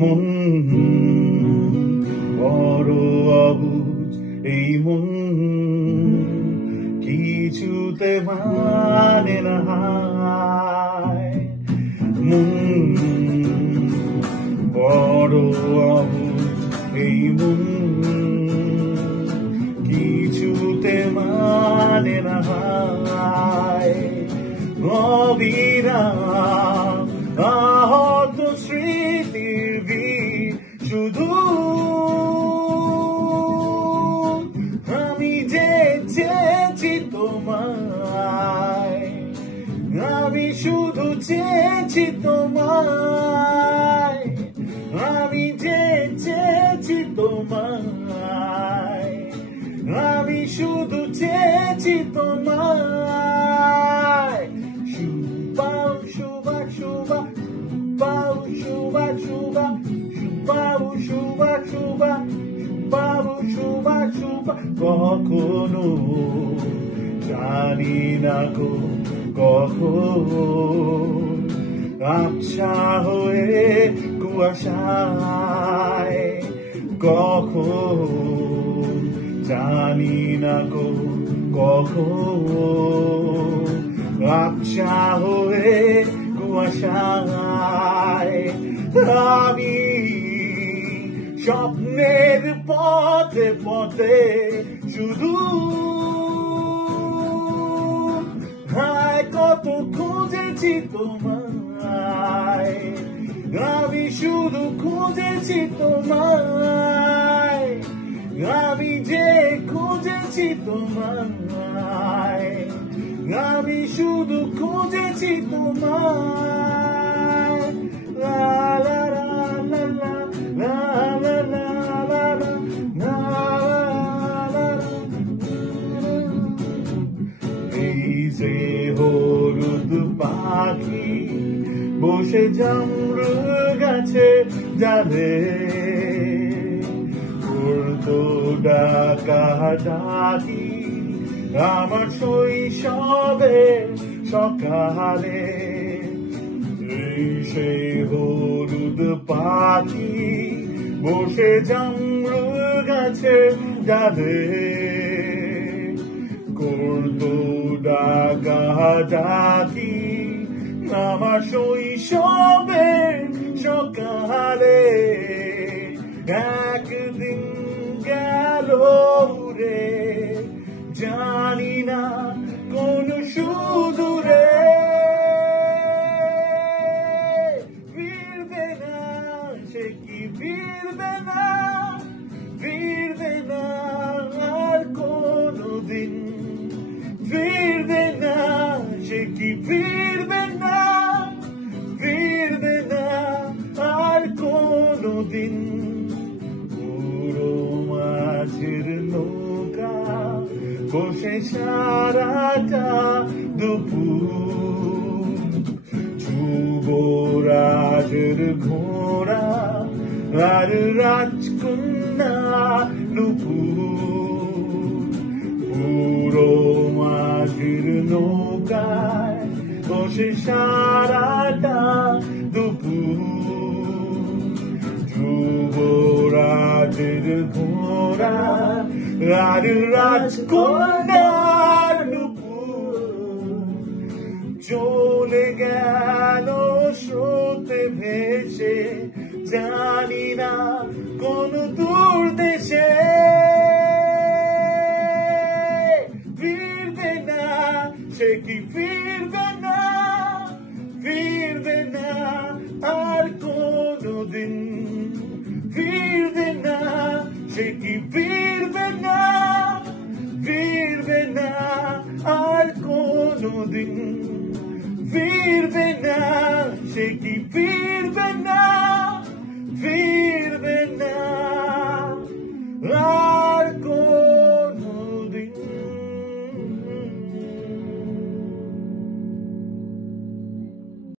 মন বড় অবুঝ এই মন কিছুতে মানে না মন বড় অবুঝ এই মন কিছুতে মানে না অবিরাম আহত স্মৃতির ভিড় শুধু আমি যে চেয়েছি তোমায় আমি শুধু চেয়েছি তোমায় আমি যে চেয়েছি তোমায় আমি শুধু চেয়েছি তোমায় শুবাউ শুবা শুবা বাউ শুবা শুবা শুবাউ শুবা শুবা শুবাউ শুবা শুবা কখনো জানি না গো কখন আবছা হয়ে কুয়াশায় কখন জানি না গো কখন আবছা হয়ে কুয়াশায় আমি স্বপ্নের পথে পথে শুধু হায় কত খুঁজেছি তোমায় আমি শুধু খুঁজেছি তোমায় আমি যে খুঁজেছি তোমায় আমি শুধু খুঁজেছি তোমায় লা লা লা লা লা লা লা লা লা লা এই যে হলুদ পাখি বসে জামরু গাছে যাবে করতো ডাকা ডাকি আমার শৈশবে সকালে এই সে হলুদ পাখি বসে জামরু গাছে যাবে করতো ডাকা ডাকি আমার শৈশবে সকালে একদিন গেল রে জানি না কোন সুদূরে ফিরবে না সে কি ফিরবে না আর কোনদিন ফিরবে না সে কি ফিরবে না আর কোনদিন পুরো মাঝের নৌকা বসে সারাটা দুপুর যুবরাজের ঘোড়া আর রাজকন্যা নুপুর পুরো মাঝের নৌকায় বসে সারাটা দুপুর যুবরাজের ঘোড়া আর রাজকন্যার নুপুর চলে গেল স্রোতে ভেসে জানি না কোন দূর দেশে ফিরবে না সে কি ফিরবে না আর কোনদিন ফিরবে না সে কি ফিরবে না আর কোনদিন ফিরবে না সে কি ফিরবে না